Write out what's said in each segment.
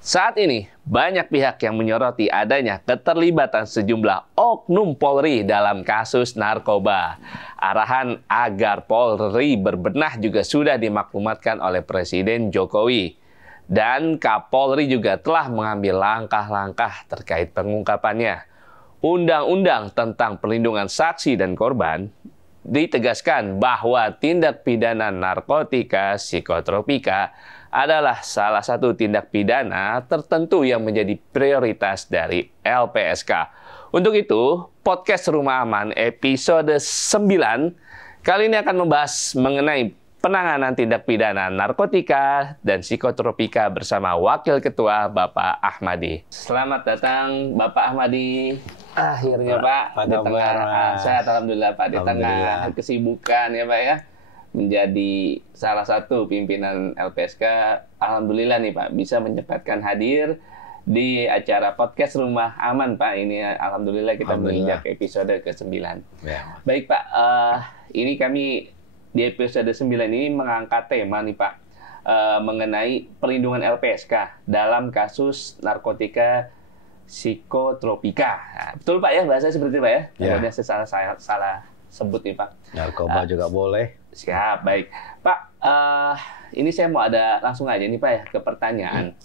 Saat ini, banyak pihak yang menyoroti adanya keterlibatan sejumlah oknum Polri dalam kasus narkoba. Arahan agar Polri berbenah juga sudah dimaklumatkan oleh Presiden Jokowi. Dan Kapolri juga telah mengambil langkah-langkah terkait pengungkapannya. Undang-undang tentang perlindungan saksi dan korban ditegaskan bahwa tindak pidana narkotika psikotropika adalah salah satu tindak pidana tertentu yang menjadi prioritas dari LPSK. Untuk itu, podcast Rumah Aman episode 9 kali ini akan membahas mengenai penanganan tindak pidana narkotika dan psikotropika bersama Wakil Ketua Bapak Ahmadi. Selamat datang Bapak Ahmadi. Akhirnya Pak, di tengah sehat alhamdulillah Pak, di tengah kesibukan ya Pak ya, menjadi salah satu pimpinan LPSK. Alhamdulillah nih Pak, bisa menyempatkan hadir di acara podcast Rumah Aman Pak. Ini alhamdulillah kita menginjak episode ke-9. Ya. Baik Pak, ini kami di episode 9 ini mengangkat tema nih Pak, mengenai perlindungan LPSK dalam kasus narkotika psikotropika. Nah, betul Pak ya, bahasa seperti itu Pak ya? Kemudian saya salah sebut nih Pak. Narkoba juga boleh. Siap, baik. Pak, ini saya mau langsung aja nih Pak ya ke pertanyaan.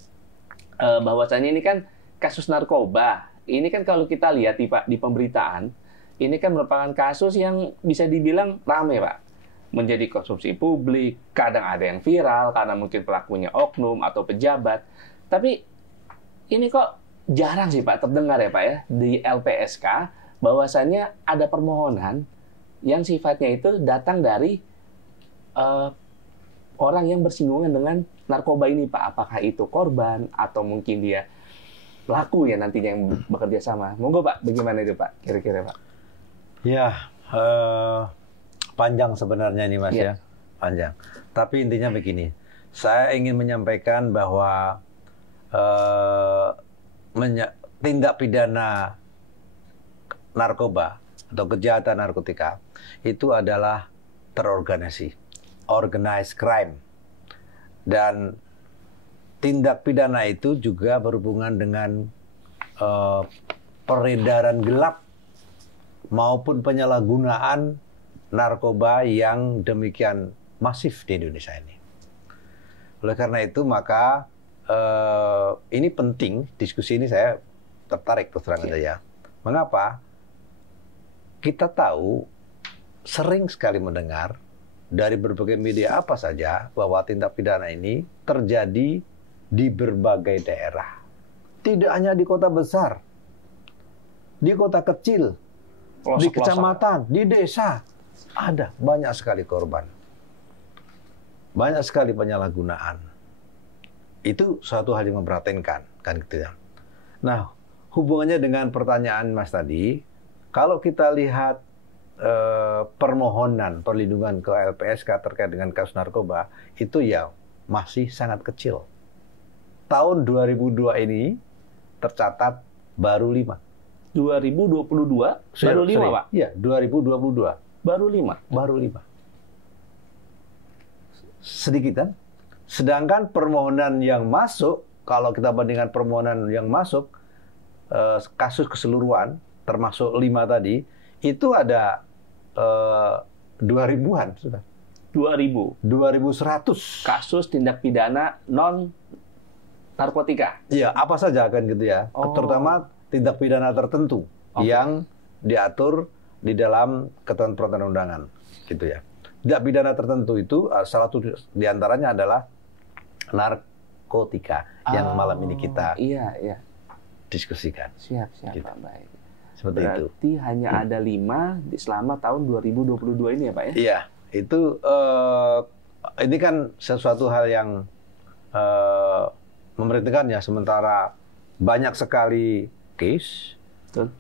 Bahwasanya ini kan kasus narkoba. Ini kan kalau kita lihat nih Pak di pemberitaan, ini kan merupakan kasus yang bisa dibilang ramai Pak. Menjadi konsumsi publik, kadang ada yang viral karena mungkin pelakunya oknum atau pejabat. Tapi ini kok jarang sih Pak terdengar ya Pak ya di LPSK bahwasannya ada permohonan yang sifatnya itu datang dari orang yang bersinggungan dengan narkoba ini Pak. Apakah itu korban atau mungkin dia pelaku ya nantinya yang bekerja sama. Monggo Pak, bagaimana itu Pak kira-kira Pak? Ya, panjang sebenarnya ini Mas ya, panjang. Tapi intinya begini, saya ingin menyampaikan bahwa tindak pidana narkoba atau kejahatan narkotika itu adalah terorganisasi, organized crime. Dan tindak pidana itu juga berhubungan dengan peredaran gelap maupun penyalahgunaan narkoba yang demikian masif di Indonesia ini. Oleh karena itu maka ini penting, diskusi ini saya tertarik terus terang saja. Mengapa? Kita tahu sering sekali mendengar dari berbagai media apa saja bahwa tindak pidana ini terjadi di berbagai daerah. Tidak hanya di kota besar, di kota kecil, di kecamatan, di desa, ada banyak sekali korban. Banyak sekali penyalahgunaan. Itu suatu hal yang memprihatinkan, kan gitu ya. Nah, hubungannya dengan pertanyaan Mas tadi, kalau kita lihat permohonan perlindungan ke LPSK terkait dengan kasus narkoba, itu ya masih sangat kecil. Tahun 2002 ini tercatat baru 5. 2022 baru 5 Pak? Iya, 2022. Baru 5? Baru 5. Sedikit kan? Sedangkan permohonan yang masuk, kalau kita bandingkan permohonan yang masuk, kasus keseluruhan, termasuk 5 tadi, itu ada 2000-an sudah. 2000? 2100. Kasus tindak pidana non-narkotika? Iya, apa saja kan gitu ya. Terutama tindak pidana tertentu yang diatur di dalam ketentuan perundang-undangan, gitu ya. Tindak pidana tertentu itu salah satu diantaranya adalah narkotika yang malam ini kita diskusikan. Siap, gitu. Pak, baik. Seperti Berarti itu. Berarti hanya ada 5 selama tahun 2022 ini ya Pak ya? Iya, itu ini kan sesuatu hal yang memberitakan ya, sementara banyak sekali case. Betul.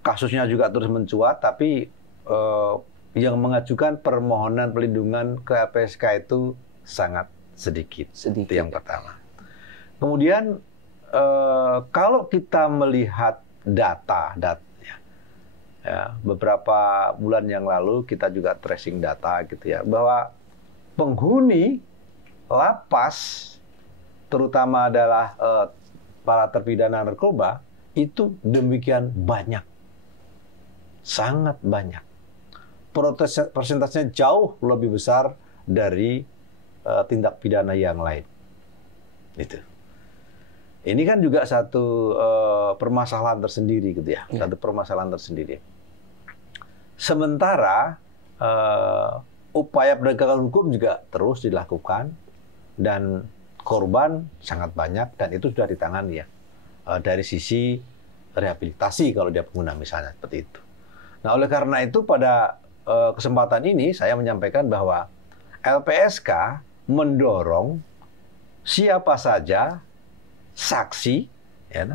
Kasusnya juga terus mencuat, tapi yang mengajukan permohonan perlindungan ke LPSK itu sangat sedikit. Itu yang pertama. Kemudian kalau kita melihat data ya, beberapa bulan yang lalu kita juga tracing data gitu ya, bahwa penghuni lapas terutama adalah para terpidana narkoba, itu demikian banyak. Sangat banyak. Persentasenya jauh lebih besar dari tindak pidana yang lain. Itu. Ini kan juga satu permasalahan tersendiri gitu ya. Satu permasalahan tersendiri. Sementara upaya penegakan hukum juga terus dilakukan dan korban sangat banyak dan itu sudah ditangani ya. Dari sisi rehabilitasi kalau dia pengguna misalnya seperti itu. Nah, oleh karena itu pada kesempatan ini saya menyampaikan bahwa LPSK mendorong siapa saja saksi, ya,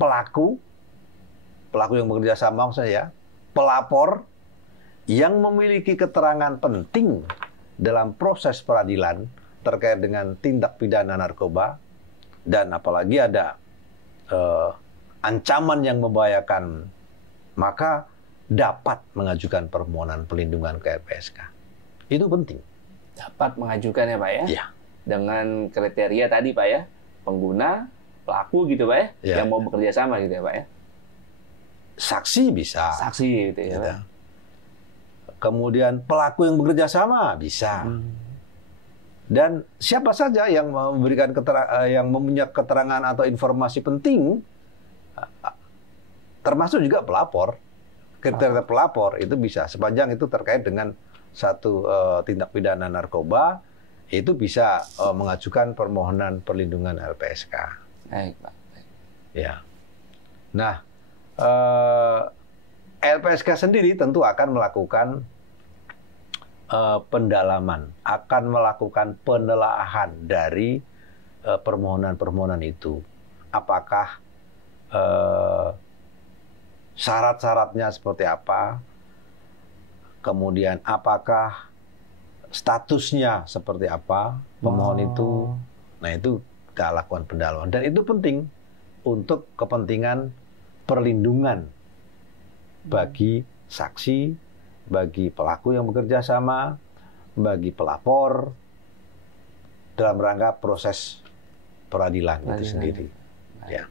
pelaku yang bekerja sama saya, pelapor yang memiliki keterangan penting dalam proses peradilan terkait dengan tindak pidana narkoba dan apalagi ada ancaman yang membahayakan, maka dapat mengajukan permohonan perlindungan ke LPSK. Itu penting. Dapat mengajukan ya Pak ya? Ya. Dengan kriteria tadi Pak ya, pengguna, pelaku gitu Pak ya, yang mau bekerja sama gitu ya Pak ya? Saksi bisa. Saksi gitu ya gitu. Pak? Kemudian pelaku yang bekerja sama bisa. Dan siapa saja yang memberikan yang mempunyai keterangan atau informasi penting, termasuk juga pelapor. Kriteria pelapor itu bisa sepanjang itu terkait dengan satu tindak pidana narkoba, itu bisa mengajukan permohonan perlindungan LPSK. Baik Pak. Baik. Ya. Nah, LPSK sendiri tentu akan melakukan pendalaman, akan melakukan penelaahan dari permohonan-permohonan itu. Apakah syarat-syaratnya seperti apa? Kemudian apakah statusnya seperti apa pemohon itu? Nah, itu kita lakukan pendalaman. Dan itu penting untuk kepentingan perlindungan bagi saksi, bagi pelaku yang bekerja sama, bagi pelapor, dalam rangka proses peradilan itu sendiri. Ya.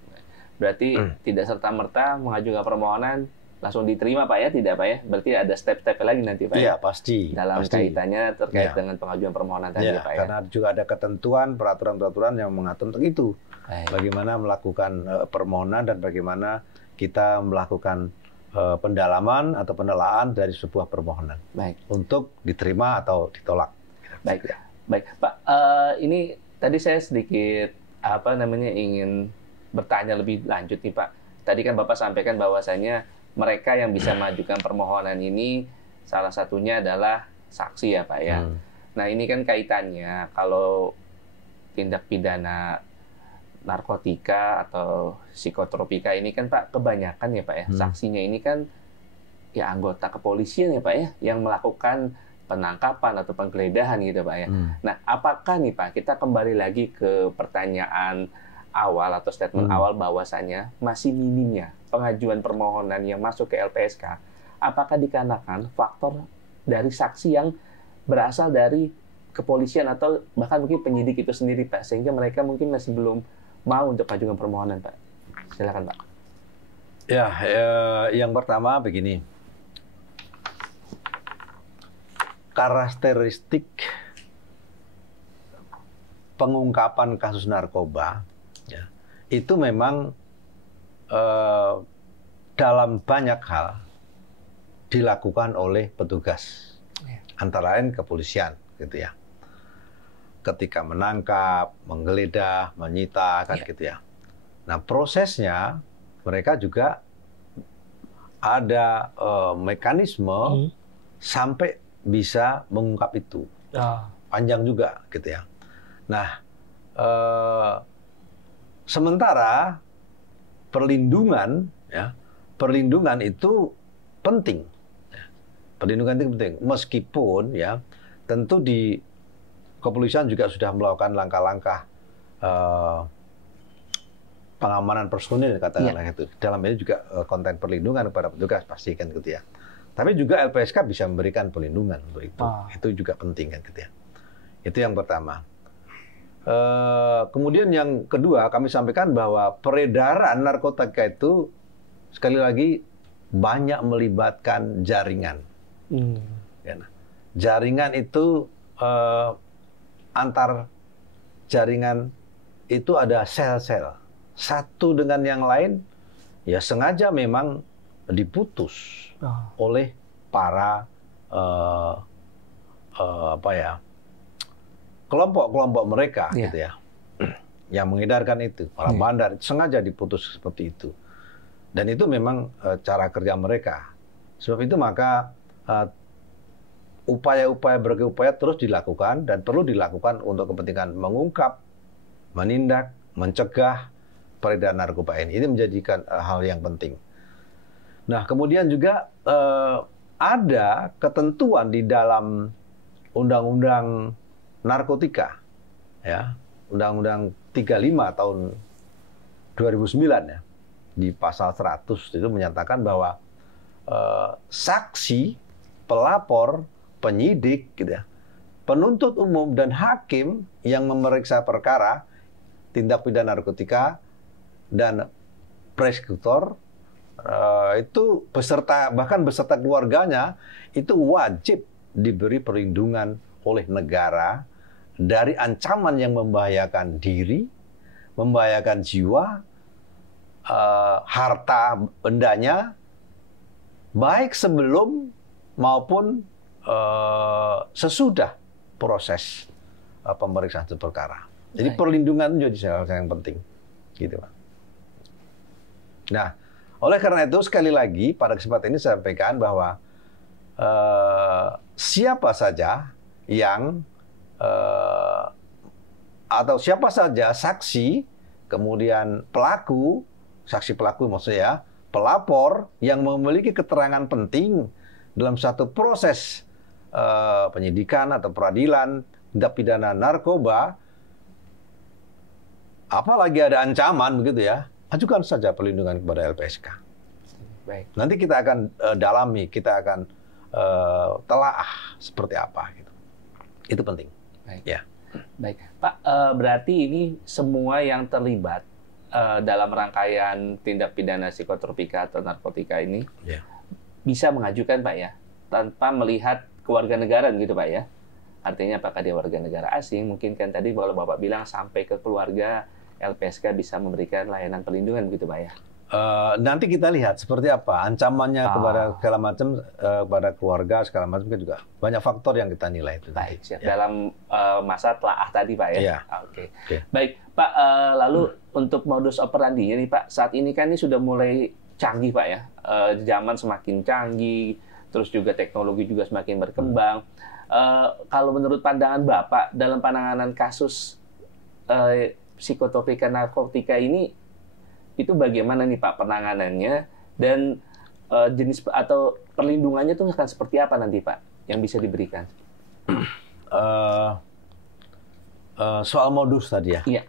Berarti tidak serta-merta mengajukan permohonan langsung diterima Pak ya, tidak Pak ya? Berarti ada step-step lagi nanti Pak ya? Iya, ya? pasti. Dalam kaitannya terkait dengan pengajuan permohonan tadi ya Pak ya? Karena juga ada ketentuan, peraturan-peraturan yang mengatur tentang itu. Baik. Bagaimana melakukan permohonan dan bagaimana kita melakukan pendalaman atau penelaahan dari sebuah permohonan. Baik. Untuk diterima atau ditolak. Baik, baik Pak. Ini tadi saya sedikit ingin bertanya lebih lanjut nih Pak. Tadi kan Bapak sampaikan bahwasanya mereka yang bisa mengajukan permohonan ini salah satunya adalah saksi ya Pak ya. Nah ini kan kaitannya kalau tindak pidana narkotika atau psikotropika ini kan Pak kebanyakan ya Pak ya. Saksinya ini kan ya anggota kepolisian ya Pak ya yang melakukan penangkapan atau penggeledahan gitu Pak ya. Nah apakah nih Pak kita kembali lagi ke pertanyaan awal atau statement awal bahwasanya masih minimnya pengajuan permohonan yang masuk ke LPSK, apakah dikarenakan faktor dari saksi yang berasal dari kepolisian atau bahkan mungkin penyidik itu sendiri Pak, sehingga mereka mungkin masih belum mau untuk ajukan permohonan Pak. Silakan Pak. Ya, yang pertama begini, karakteristik pengungkapan kasus narkoba ya, itu memang dalam banyak hal dilakukan oleh petugas, antara lain kepolisian, gitu ya. Ketika menangkap, menggeledah, menyita, kan gitu ya. Nah prosesnya mereka juga ada mekanisme sampai bisa mengungkap itu, panjang juga, gitu ya. Nah sementara perlindungan, ya, perlindungan itu penting. Perlindungan itu penting, meskipun ya tentu di kepolisian juga sudah melakukan langkah-langkah pengamanan personil katakanlah itu. Dalam ini juga konten perlindungan kepada petugas pasti kan gitu ya. Tapi juga LPSK bisa memberikan perlindungan untuk itu. Itu juga penting kan gitu ya. Itu yang pertama. Kemudian yang kedua, kami sampaikan bahwa peredaran narkotika itu sekali lagi banyak melibatkan jaringan. Ya, nah. Jaringan itu antar jaringan itu ada sel-sel. Satu dengan yang lain ya sengaja memang diputus oleh para kelompok-kelompok mereka gitu ya. Yang mengedarkan itu, para bandar sengaja diputus seperti itu. Dan itu memang cara kerja mereka. Sebab itu maka berbagai upaya terus dilakukan dan perlu dilakukan untuk kepentingan mengungkap, menindak, mencegah peredaran narkoba ini. Ini menjadikan hal yang penting. Nah, kemudian juga ada ketentuan di dalam Undang-Undang Narkotika, ya, Undang-Undang 35 tahun 2009 ya, di pasal 100 itu menyatakan bahwa saksi, pelapor, penyidik, gitu ya, penuntut umum dan hakim yang memeriksa perkara tindak pidana narkotika dan presekutor itu bahkan beserta keluarganya itu wajib diberi perlindungan oleh negara dari ancaman yang membahayakan diri, membahayakan jiwa, harta bendanya, baik sebelum maupun sesudah proses pemeriksaan perkara. Jadi perlindungan menjadi hal yang penting, gitu Pak. Nah, oleh karena itu sekali lagi pada kesempatan ini saya sampaikan bahwa siapa saja yang atau siapa saja saksi, kemudian pelaku, saksi pelaku maksudnya, pelapor yang memiliki keterangan penting dalam satu proses penyidikan atau peradilan tindak pidana narkoba, apalagi ada ancaman begitu ya, ajukan saja perlindungan kepada LPSK. Baik. Nanti kita akan dalami, kita akan telaah seperti apa gitu. Itu penting. Baik. Ya. Baik, Pak. Berarti ini semua yang terlibat dalam rangkaian tindak pidana psikotropika atau narkotika ini bisa mengajukan, Pak ya, tanpa melihat kewarganegaraan gitu, Pak ya. Artinya apakah dia warga negara asing? Mungkin kan tadi kalau Bapak bilang sampai ke keluarga, LPSK bisa memberikan layanan perlindungan gitu, Pak ya. Nanti kita lihat seperti apa ancamannya kepada segala macam, kepada keluarga segala macam, juga banyak faktor yang kita nilai itu. Baik, siap. Dalam masa telaah tadi, Pak ya. Ya. Oke. Baik, Pak. Lalu untuk modus operandinya nih, Pak, saat ini kan ini sudah mulai canggih, Pak ya. Zaman semakin canggih, terus juga teknologi juga semakin berkembang. Kalau menurut pandangan Bapak dalam penanganan kasus psikotropika narkotika ini, itu bagaimana nih Pak penanganannya, dan jenis atau perlindungannya itu akan seperti apa nanti Pak yang bisa diberikan? Soal modus tadi ya. Iya.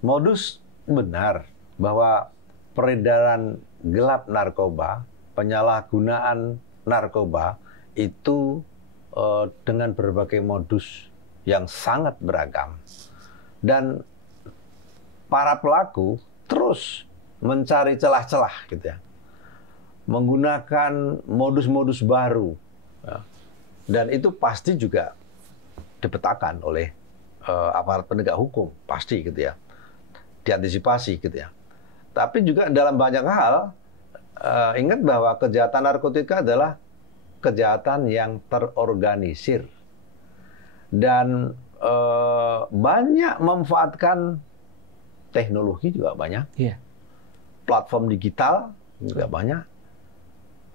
Modus benar bahwa peredaran gelap narkoba, penyalahgunaan narkoba itu dengan berbagai modus yang sangat beragam. Dan para pelaku terus mencari celah-celah gitu ya. Menggunakan modus-modus baru. Ya. Dan itu pasti juga dipetakan oleh aparat penegak hukum, pasti gitu ya. Diantisipasi gitu ya. Tapi juga dalam banyak hal, ingat bahwa kejahatan narkotika adalah kejahatan yang terorganisir. Dan banyak memanfaatkan teknologi juga banyak. Iya. Platform digital juga banyak.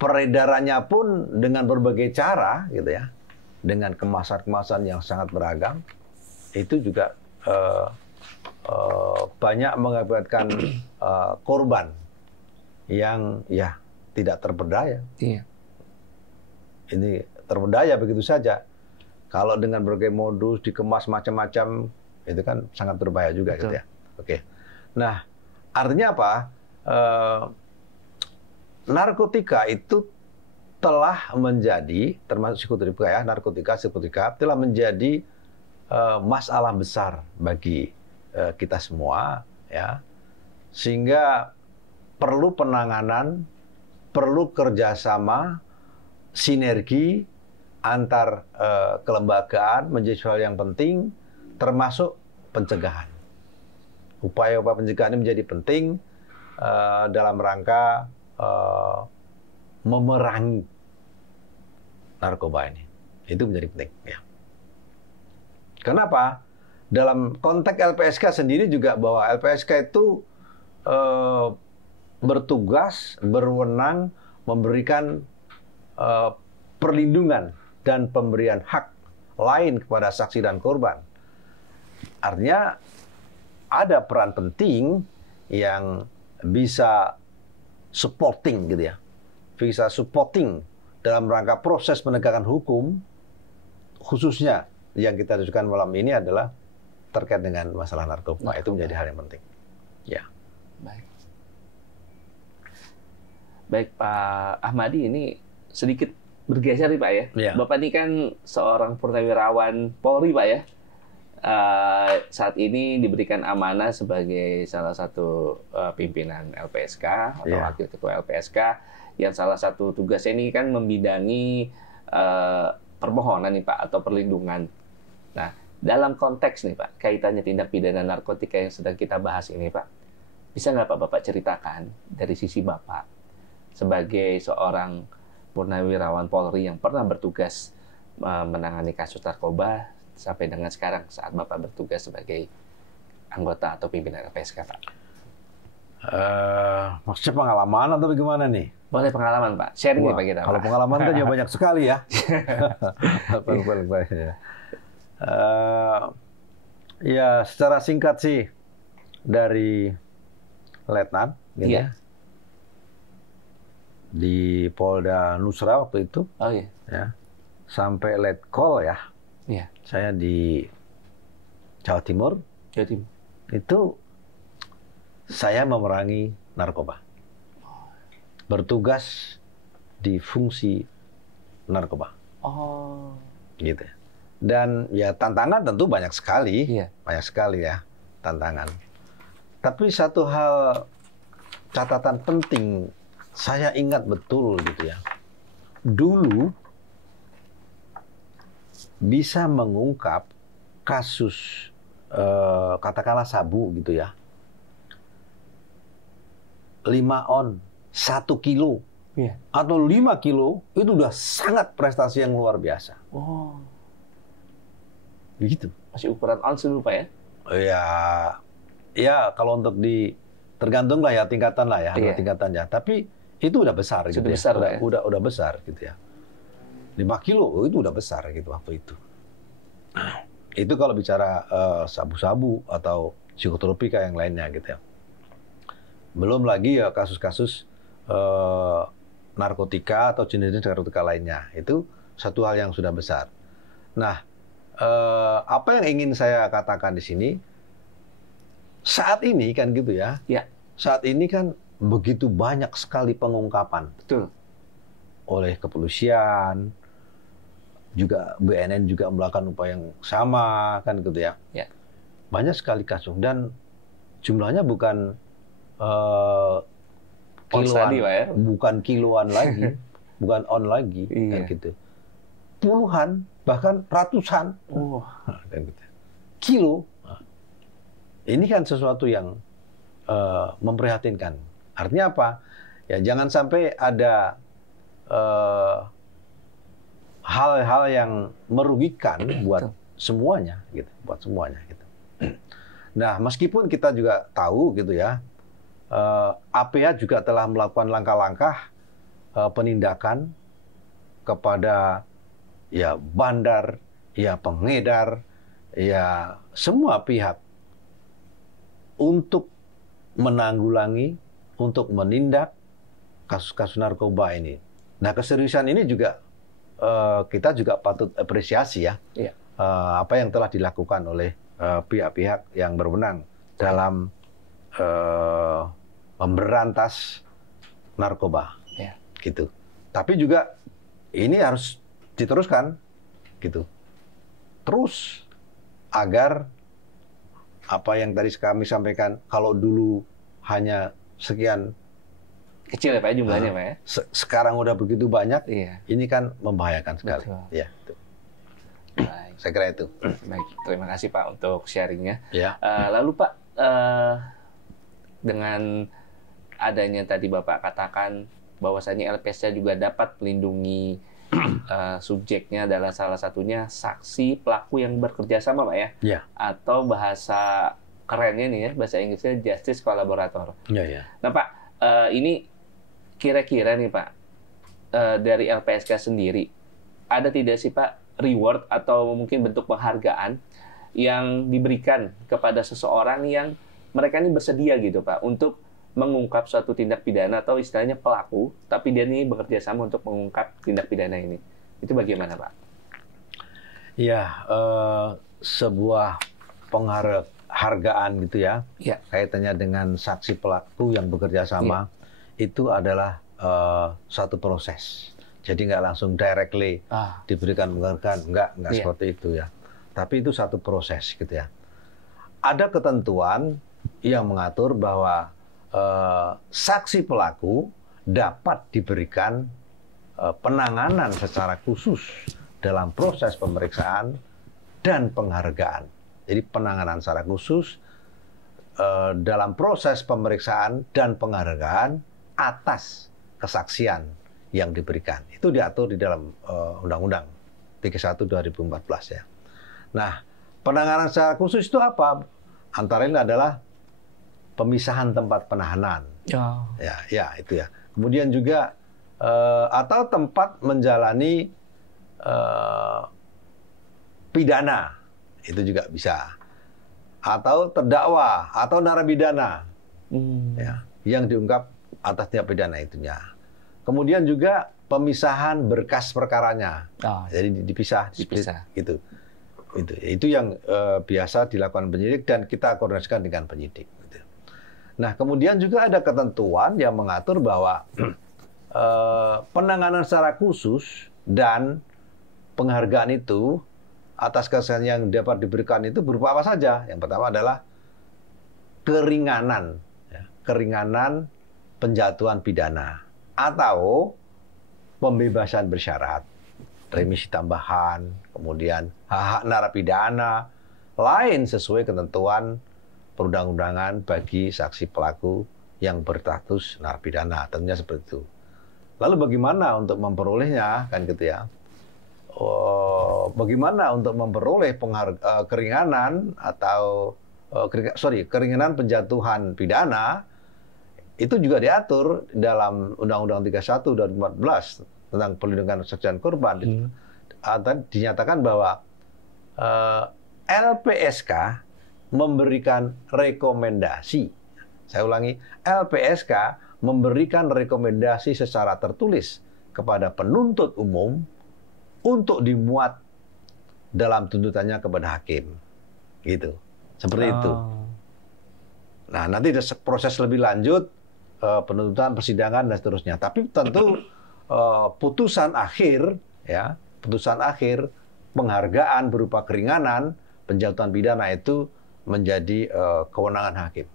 Peredarannya pun dengan berbagai cara gitu ya. Dengan kemasan-kemasan yang sangat beragam. Itu juga banyak mengakibatkan korban yang ya tidak terberdaya. Iya. Ini terberdaya begitu saja. Kalau dengan berbagai modus dikemas macam-macam, itu kan sangat berbahaya juga. Betul. Gitu ya. Oke. Nah, artinya apa? Narkotika itu telah menjadi, termasuk psikotropika ya, narkotika, psikotika telah menjadi masalah besar bagi kita semua, ya, sehingga perlu penanganan, perlu kerjasama, sinergi antar kelembagaan menjadi hal yang penting, termasuk pencegahan. Upaya-upaya pencegahan ini menjadi penting dalam rangka memerangi narkoba ini. Itu menjadi penting. Ya. Kenapa? Dalam konteks LPSK sendiri juga bahwa LPSK itu bertugas, berwenang memberikan perlindungan dan pemberian hak lain kepada saksi dan korban. Artinya ada peran penting yang bisa supporting gitu ya. Bisa supporting dalam rangka proses penegakan hukum, khususnya yang kita tujukan malam ini adalah terkait dengan masalah narkoba. Itu menjadi hal yang penting. Ya. Baik. Baik Pak Ahmadi, ini sedikit bergeser nih Pak ya. Ya. Bapak ini kan seorang purnawirawan Polri Pak ya. Saat ini diberikan amanah sebagai salah satu pimpinan LPSK atau wakil ketua LPSK, yang salah satu tugasnya ini kan membidangi permohonan nih Pak atau perlindungan. Nah, dalam konteks nih Pak, kaitannya tindak pidana narkotika yang sedang kita bahas ini Pak, bisa nggak Pak Bapak ceritakan dari sisi Bapak sebagai seorang purnawirawan Polri yang pernah bertugas menangani kasus narkoba sampai dengan sekarang saat Bapak bertugas sebagai anggota atau pimpinan LPSK Pak? Maksudnya pengalaman atau bagaimana nih? Boleh pengalaman Pak, sharing nih Pak kita. Kalau pengalaman kan ya banyak sekali ya. Ya secara singkat sih dari Letnan, gitu ya, di Polda Nusra waktu itu, ya, sampai Letkol ya, saya di Jawa Timur, itu saya memerangi narkoba, bertugas di fungsi narkoba, gitu. Dan ya tantangan tentu banyak sekali ya tantangan. Tapi satu hal catatan penting saya ingat betul gitu ya. Dulu bisa mengungkap kasus katakanlah sabu gitu ya. 5 on 1 kilo atau 5 kilo itu udah sangat prestasi yang luar biasa. Begitu. Masih ukuran ons dulu Pak ya? Ya kalau untuk tergantung lah ya tingkatan lah ya, tingkatannya. Tapi itu udah besar gitu besar, ya. Udah besar gitu ya. 5 kilo itu udah besar gitu waktu itu. Itu kalau bicara sabu-sabu atau psikotropika yang lainnya gitu ya. Belum lagi ya kasus-kasus narkotika atau jenis-jenis narkotika lainnya. Itu satu hal yang sudah besar. Nah, apa yang ingin saya katakan di sini, saat ini kan gitu ya. Saat ini kan begitu banyak sekali pengungkapan. Betul. Oleh kepolisian, juga BNN juga melakukan upaya yang sama kan gitu ya. Banyak sekali kasus dan jumlahnya bukan kiloan, bukan kiloan lagi, bukan on lagi kan gitu. Puluhan bahkan ratusan kan gitu. Kilo. Ini kan sesuatu yang memprihatinkan. Artinya apa? Ya jangan sampai ada hal-hal yang merugikan buat semuanya gitu, Nah, meskipun kita juga tahu gitu ya, APA juga telah melakukan langkah-langkah penindakan kepada ya bandar, ya pengedar, ya semua pihak untuk menanggulangi, untuk menindak kasus-kasus narkoba ini. Nah, keseriusan ini juga kita juga patut apresiasi ya. Apa yang telah dilakukan oleh pihak-pihak yang berwenang dalam memberantas narkoba, gitu. Tapi juga ini harus diteruskan, gitu. Terus agar apa yang tadi kami sampaikan, kalau dulu hanya sekian kecil ya Pak jumlahnya Pak ya. Sekarang udah begitu banyak, Iya. ini kan membahayakan sekali. Betul. Ya, itu. Baik. Saya kira itu. Baik, terima kasih Pak untuk sharingnya. Ya. Lalu Pak, dengan adanya tadi Bapak katakan bahwasanya LPSK juga dapat melindungi subjeknya adalah salah satunya saksi pelaku yang bekerja sama Pak ya. Ya. Atau bahasa kerennya nih ya, bahasa Inggrisnya justice collaborator. Ya, ya. Nah Pak, ini kira-kira nih Pak, dari LPSK sendiri, ada tidak sih Pak reward atau mungkin bentuk penghargaan yang diberikan kepada seseorang yang mereka ini bersedia gitu Pak, untuk mengungkap suatu tindak pidana atau istilahnya pelaku, tapi dia ini bekerja sama untuk mengungkap tindak pidana ini. Itu bagaimana Pak? Ya, sebuah penghargaan gitu ya, kaitannya dengan saksi pelaku yang bekerja sama, itu adalah suatu proses. Jadi nggak langsung directly diberikan penghargaan, nggak seperti itu ya. Tapi itu satu proses gitu ya. Ada ketentuan yang mengatur bahwa saksi pelaku dapat diberikan penanganan secara khusus dalam proses pemeriksaan dan penghargaan. Jadi penanganan secara khusus dalam proses pemeriksaan dan penghargaan atas kesaksian yang diberikan. Itu diatur di dalam Undang-Undang 31 2014 ya. Nah, penanganan secara khusus itu apa? Antara lain adalah pemisahan tempat penahanan. Ya, itu ya. Kemudian juga atau tempat menjalani pidana, itu juga bisa. Atau terdakwa atau narapidana, ya, yang diungkap atas tindak pidana itunya. Kemudian juga pemisahan berkas perkaranya, jadi dipisah. Gitu. Itu yang biasa dilakukan penyidik dan kita koordinasikan dengan penyidik. Gitu. Nah, kemudian juga ada ketentuan yang mengatur bahwa penanganan secara khusus dan penghargaan itu atas kesaksian yang dapat diberikan itu berupa apa saja. Yang pertama adalah keringanan, ya, keringanan penjatuhan pidana atau pembebasan bersyarat, remisi tambahan, kemudian hak-hak narapidana lain sesuai ketentuan perundang-undangan bagi saksi pelaku yang berstatus narapidana, tentunya seperti itu. Lalu bagaimana untuk memperolehnya, kan gitu ya? Bagaimana untuk memperoleh keringanan atau keringanan penjatuhan pidana itu juga diatur dalam Undang-Undang 31 2014 tentang perlindungan saksi dan korban. Dinyatakan bahwa LPSK memberikan rekomendasi. Saya ulangi, LPSK memberikan rekomendasi secara tertulis kepada penuntut umum untuk dimuat dalam tuntutannya kepada hakim. Gitu. Seperti itu. Nah, nanti ada proses lebih lanjut, penuntutan, persidangan, dan seterusnya. Tapi tentu putusan akhir, ya, putusan akhir, penghargaan berupa keringanan, penjatuhan pidana itu menjadi kewenangan hakim.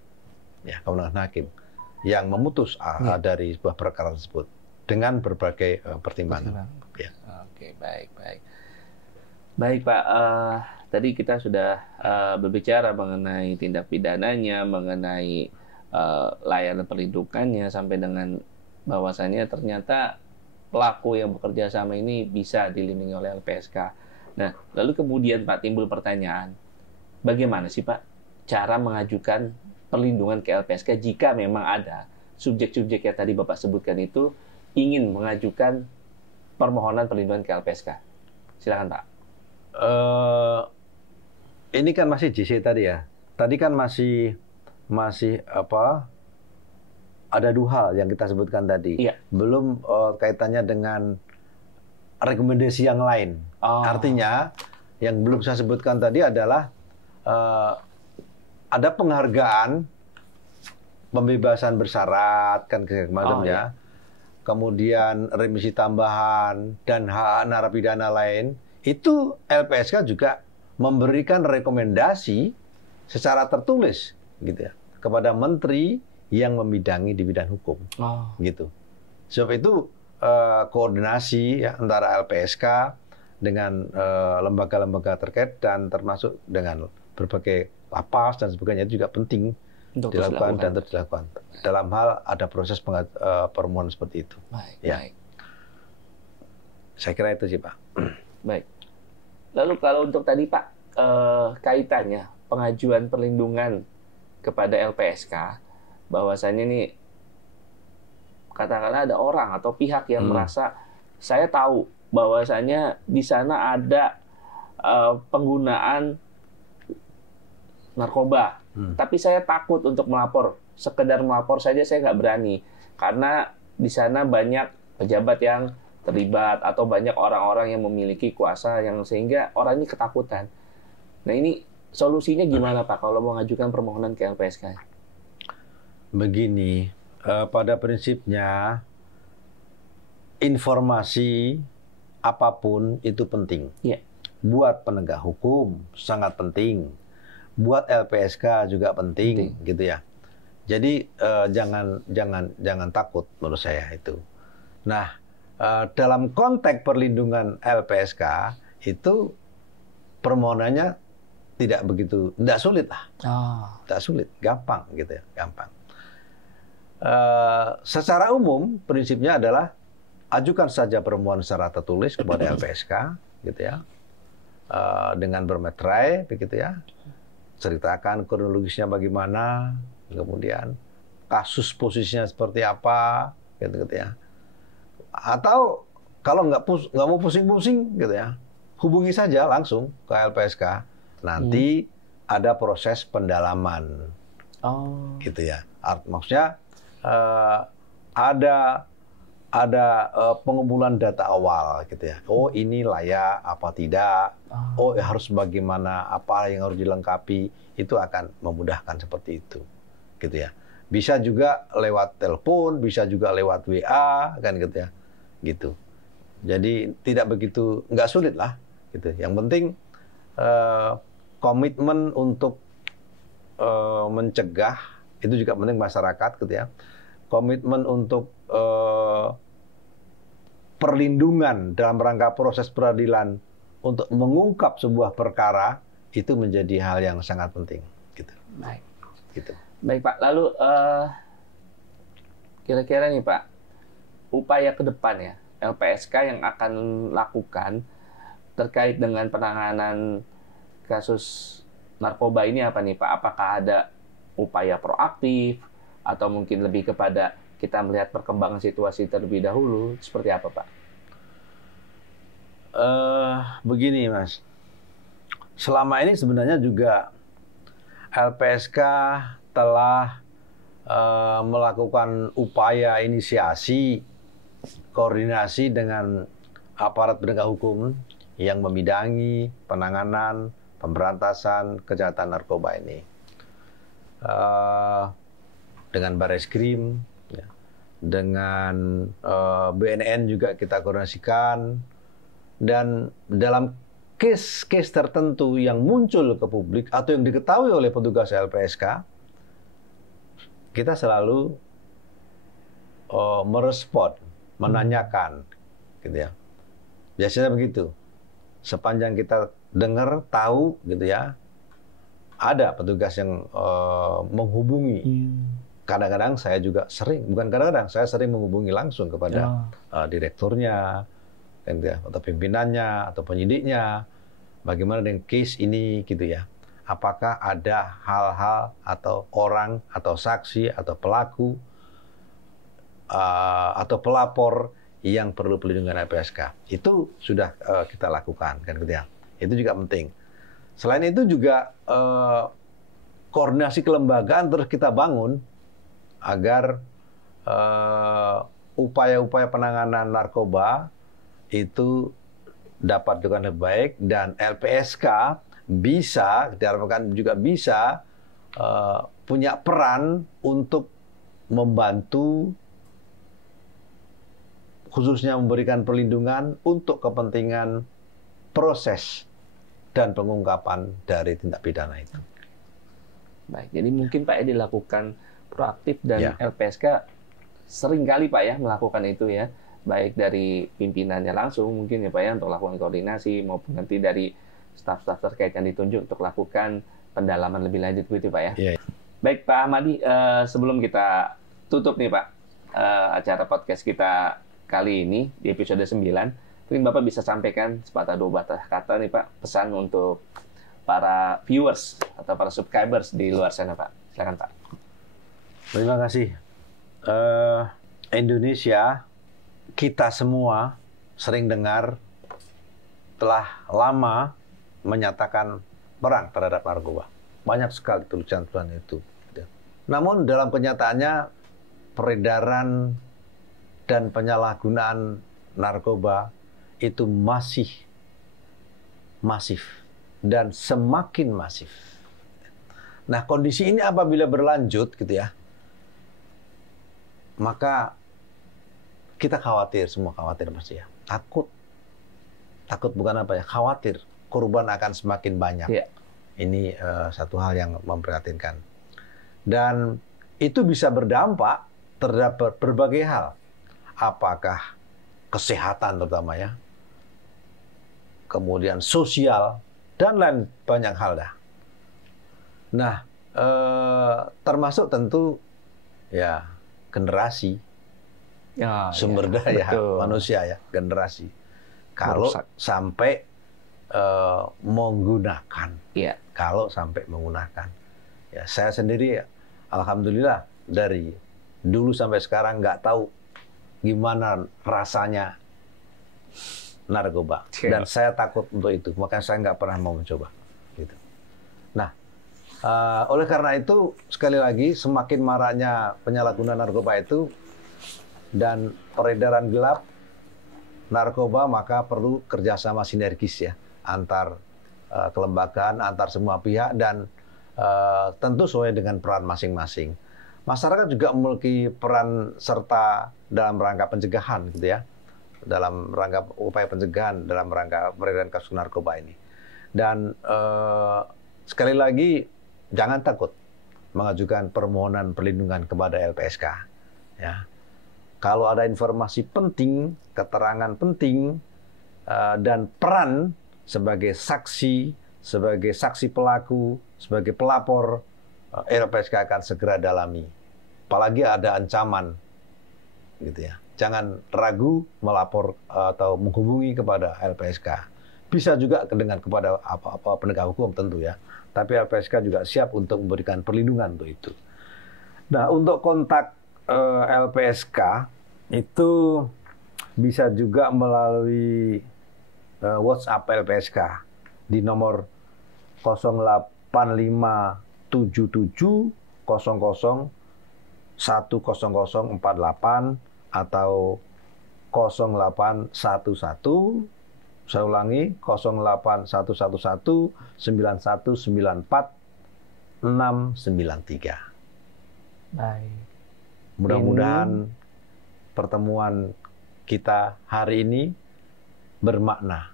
Ya, kewenangan hakim yang memutus dari sebuah perkara tersebut dengan berbagai pertimbangan. Ya. Oke, baik. Baik Pak, tadi kita sudah berbicara mengenai tindak pidananya, mengenai layanan perlindungannya, sampai dengan bahwasannya ternyata pelaku yang bekerja sama ini bisa dilindungi oleh LPSK. Nah, lalu kemudian Pak timbul pertanyaan, bagaimana sih Pak cara mengajukan perlindungan ke LPSK jika memang ada subjek-subjek yang tadi Bapak sebutkan itu ingin mengajukan permohonan perlindungan ke LPSK? Silakan Pak. Ini kan masih JC tadi ya. Tadi kan masih apa? Ada dua hal yang kita sebutkan tadi. Iya. Belum kaitannya dengan rekomendasi yang lain. Artinya yang belum saya sebutkan tadi adalah ada penghargaan pembebasan bersyarat kan semacamnya. Kemudian remisi tambahan dan hak narapidana lain, itu LPSK juga memberikan rekomendasi secara tertulis gitu ya kepada menteri yang membidangi di bidang hukum. Gitu. Sebab itu koordinasi ya, antara LPSK dengan lembaga-lembaga terkait dan termasuk dengan berbagai lapas dan sebagainya itu juga penting untuk dilakukan dan terus dilakukan dalam hal ada proses permohonan seperti itu. Baik, ya. baik. Saya kira itu sih Pak. Baik. Lalu kalau untuk tadi Pak kaitannya pengajuan perlindungan kepada LPSK, bahwasannya nih katakanlah ada orang atau pihak yang merasa saya tahu bahwasannya di sana ada penggunaan narkoba, tapi saya takut untuk melapor. Sekedar melapor saja saya nggak berani karena di sana banyak pejabat yang terlibat atau banyak orang-orang yang memiliki kuasa yang sehingga orang ini ketakutan. Nah ini solusinya gimana Pak kalau mau mengajukan permohonan ke LPSK? Begini, pada prinsipnya informasi apapun itu penting. Yeah. Buat penegak hukum sangat penting. Buat LPSK juga penting, gitu ya. Jadi jangan takut menurut saya itu. Nah, dalam konteks perlindungan LPSK itu permohonannya tidak sulit lah. Tidak sulit, gampang gitu ya, gampang. Secara umum prinsipnya adalah ajukan saja permohonan secara tertulis kepada LPSK, gitu ya, dengan bermeterai, begitu ya, ceritakan kronologisnya bagaimana, kemudian kasus posisinya seperti apa, gitu ya. Atau kalau nggak mau pusing-pusing, gitu ya, hubungi saja langsung ke LPSK. Nanti ada proses pendalaman, gitu ya. Maksudnya ada pengumpulan data awal gitu ya. Oh ini layak apa tidak? Oh harus bagaimana? Apa yang harus dilengkapi? Itu akan memudahkan seperti itu, gitu ya. Bisa juga lewat telepon, bisa juga lewat WA, kan gitu ya, gitu. Jadi nggak sulit lah, gitu. Yang penting komitmen untuk mencegah itu juga penting masyarakat, gitu ya. Komitmen untuk perlindungan dalam rangka proses peradilan untuk mengungkap sebuah perkara itu menjadi hal yang sangat penting, gitu. Baik, gitu. Baik Pak. Lalu kira-kira nih Pak, upaya ke depan ya LPSK yang akan lakukan terkait dengan penanganan kasus narkoba ini apa nih Pak? Apakah ada upaya proaktif atau mungkin lebih kepada kita melihat perkembangan situasi terlebih dahulu, seperti apa Pak? Begini Mas, selama ini sebenarnya juga LPSK telah melakukan upaya inisiasi koordinasi dengan aparat penegak hukum yang membidangi penanganan pemberantasan kejahatan narkoba ini. Dengan Bareskrim, ya, dengan BNN juga kita koordinasikan, dan dalam case-case tertentu yang muncul ke publik atau yang diketahui oleh petugas LPSK, kita selalu merespon, menanyakan, gitu ya. Biasanya begitu. Sepanjang kita dengar, tahu, gitu ya, ada petugas yang menghubungi. Kadang-kadang saya juga saya sering menghubungi langsung kepada direkturnya, atau pimpinannya, atau penyidiknya, bagaimana dengan case ini, gitu ya. Apakah ada hal-hal atau orang atau saksi atau pelaku atau pelapor yang perlu perlindungan LPSK? Itu sudah kita lakukan, kan, gitu ya. Itu juga penting. Selain itu juga koordinasi kelembagaan terus kita bangun agar upaya-upaya penanganan narkoba itu dapat dilakukan lebih baik, dan LPSK diharapkan juga bisa punya peran untuk membantu, khususnya memberikan perlindungan untuk kepentingan proses dan pengungkapan dari tindak pidana itu. Baik, jadi mungkin Pak ya dilakukan proaktif dan Ya. LPSK sering kali Pak ya melakukan itu ya, baik dari pimpinannya langsung mungkin ya Pak ya untuk lakukan koordinasi maupun nanti dari staf-staf terkait yang ditunjuk untuk lakukan pendalaman lebih lanjut gitu Pak ya. Ya. Baik Pak Ahmadi, sebelum kita tutup nih Pak acara podcast kita kali ini di episode 9, mungkin Bapak bisa sampaikan sepatah dua patah kata nih Pak, pesan untuk para viewers atau para subscribers di luar sana Pak. Silakan Pak. Terima kasih. Indonesia, kita semua sering dengar telah lama menyatakan perang terhadap narkoba. Banyak sekali tulisan-tulisan itu. Namun dalam kenyataannya peredaran dan penyalahgunaan narkoba itu masih masif dan semakin masif. Nah, kondisi ini apabila berlanjut gitu ya, maka kita khawatir, semua khawatir pasti ya. Takut bukan apa ya, khawatir korban akan semakin banyak. Iya. Ini satu hal yang memprihatinkan. Dan itu bisa berdampak terhadap berbagai hal. Apakah kesehatan terutama ya, kemudian sosial, dan lain banyak hal dah. Nah, termasuk tentu ya generasi, sumber daya betul. manusia ya, generasi. Kalau Merusak. sampai menggunakan, Iya. kalau sampai menggunakan, ya saya sendiri alhamdulillah dari dulu sampai sekarang nggak tahu gimana rasanya narkoba, Iya. dan saya takut untuk itu, makanya saya nggak pernah mau mencoba. Gitu. Nah, oleh karena itu sekali lagi semakin maraknya penyalahgunaan narkoba itu dan peredaran gelap narkoba, maka perlu kerjasama sinergis ya antar kelembagaan, antar semua pihak, dan tentu sesuai dengan peran masing-masing. Masyarakat juga memiliki peran serta dalam rangka pencegahan gitu ya, dalam rangka upaya pencegahan dalam rangka peredaran kasus narkoba ini. Dan sekali lagi jangan takut mengajukan permohonan perlindungan kepada LPSK ya. Kalau ada informasi penting, keterangan penting, dan peran sebagai saksi pelaku, sebagai pelapor, LPSK akan segera dalami. Apalagi ada ancaman, gitu ya. Jangan ragu melapor atau menghubungi kepada LPSK. Bisa juga kepada apa penegak hukum tentu ya. Tapi LPSK juga siap untuk memberikan perlindungan untuk itu. Nah, untuk kontak LPSK itu bisa juga melalui WhatsApp LPSK di nomor 081000048 atau 0811, saya ulangi, 081119194 693. Baik. Mudah-mudahan pertemuan kita hari ini bermakna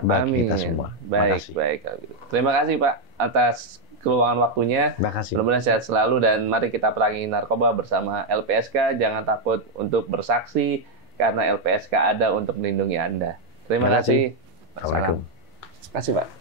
bagi kita semua. Baik, Makasih. baik. Terima kasih Pak atas keluangan waktunya. Terima kasih. Mudah-mudahan sehat selalu dan mari kita perangi narkoba bersama LPSK. Jangan takut untuk bersaksi karena LPSK ada untuk melindungi Anda. Terima kasih. Assalamualaikum. Terima kasih Pak.